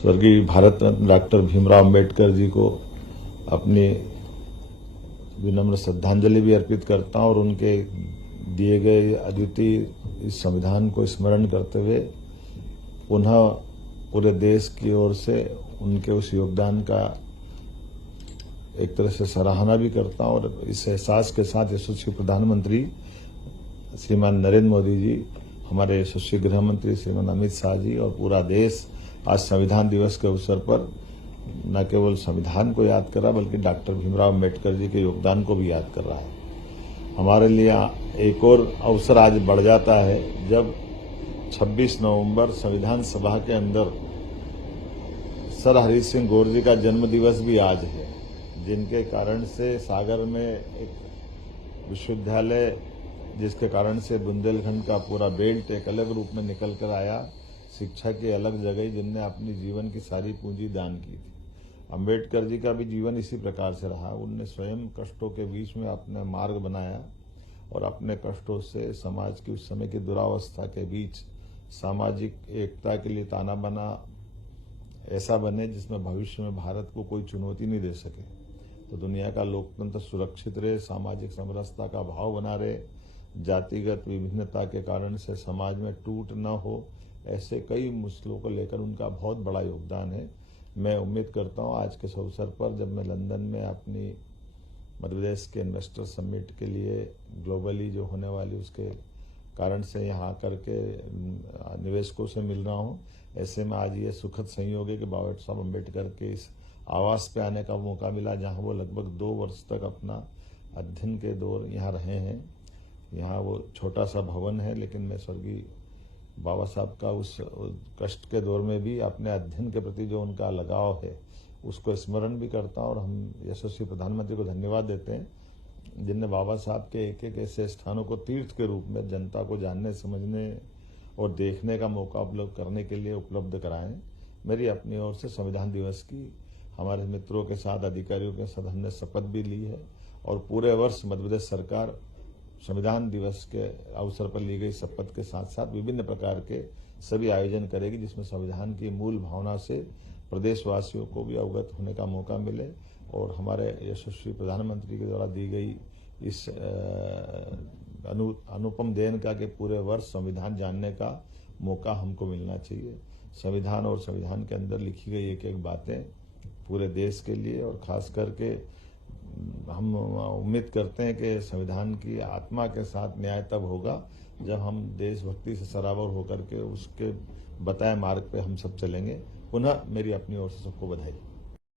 स्वर्गीय भारत रत्न डॉक्टर भीमराव अंबेडकर जी को अपनी विनम्र श्रद्धांजलि भी अर्पित करता हूं और उनके दिए गए अद्वितीय इस संविधान को स्मरण करते हुए पुनः पूरे देश की ओर से उनके उस योगदान का एक तरह से सराहना भी करता हूं और इस एहसास के साथ यशस्वी प्रधानमंत्री श्रीमान नरेंद्र मोदी जी, हमारे यशस्वी गृह मंत्री श्रीमान अमित शाह जी और पूरा देश आज संविधान दिवस के अवसर पर न केवल संविधान को याद कर रहा बल्कि डॉक्टर भीमराव अंबेडकर जी के योगदान को भी याद कर रहा है। हमारे लिए एक और अवसर आज बढ़ जाता है जब 26 नवंबर संविधान सभा के अंदर सर हरि सिंह गौर जी का जन्म दिवस भी आज है, जिनके कारण से सागर में एक विश्वविद्यालय, जिसके कारण से बुंदेलखंड का पूरा बेल्ट एक अलग रूप में निकल कर आया, शिक्षा की अलग जगह जिनने अपनी जीवन की सारी पूंजी दान की थी। अंबेडकर जी का भी जीवन इसी प्रकार से रहा। उनने स्वयं कष्टों के बीच में अपना मार्ग बनाया और अपने कष्टों से समाज की उस समय की दुरावस्था के बीच सामाजिक एकता के लिए ताना बना ऐसा बने जिसमें भविष्य में भारत को कोई चुनौती नहीं दे सके, तो दुनिया का लोकतंत्र सुरक्षित रहे, सामाजिक समरसता का भाव बना रहे, जातिगत विभिन्नता के कारण से समाज में टूट न हो, ऐसे कई मुद्दों को लेकर उनका बहुत बड़ा योगदान है। मैं उम्मीद करता हूं आज के इस अवसर पर जब मैं लंदन में अपनी मध्य प्रदेश के इन्वेस्टर समिट के लिए ग्लोबली जो होने वाली उसके कारण से यहाँ आकर के निवेशकों से मिल रहा हूँ, ऐसे में आज ये सुखद संयोग है कि बाबा साहब अम्बेडकर के इस आवास पे आने का मौका मिला, जहाँ वो लगभग 2 वर्ष तक अपना अध्ययन के दौर यहाँ रहे हैं। यहाँ वो छोटा सा भवन है, लेकिन मैं स्वर्गीय बाबा साहब का उस कष्ट के दौर में भी अपने अध्ययन के प्रति जो उनका लगाव है उसको स्मरण भी करता हूं और हम यशस्वी प्रधानमंत्री को धन्यवाद देते हैं जिनने बाबा साहब के एक एक ऐसे स्थानों को तीर्थ के रूप में जनता को जानने, समझने और देखने का मौका उपलब्ध करने के लिए उपलब्ध कराएं। मेरी अपनी ओर से संविधान दिवस की हमारे मित्रों के साथ, अधिकारियों के साथ हमने शपथ भी ली है और पूरे वर्ष मध्य प्रदेश सरकार संविधान दिवस के अवसर पर ली गई शपथ के साथ साथ विभिन्न प्रकार के सभी आयोजन करेगी, जिसमें संविधान की मूल भावना से प्रदेशवासियों को भी अवगत होने का मौका मिले और हमारे यशस्वी प्रधानमंत्री के द्वारा दी गई इस अनुपम देन का कि पूरे वर्ष संविधान जानने का मौका हमको मिलना चाहिए। संविधान और संविधान के अंदर लिखी गई एक एक बातें पूरे देश के लिए और खास करके हम उम्मीद करते हैं कि संविधान की आत्मा के साथ न्याय तब होगा जब हम देशभक्ति से सराबोर होकर के उसके बताए मार्ग पे हम सब चलेंगे। पुनः मेरी अपनी ओर से सबको बधाई।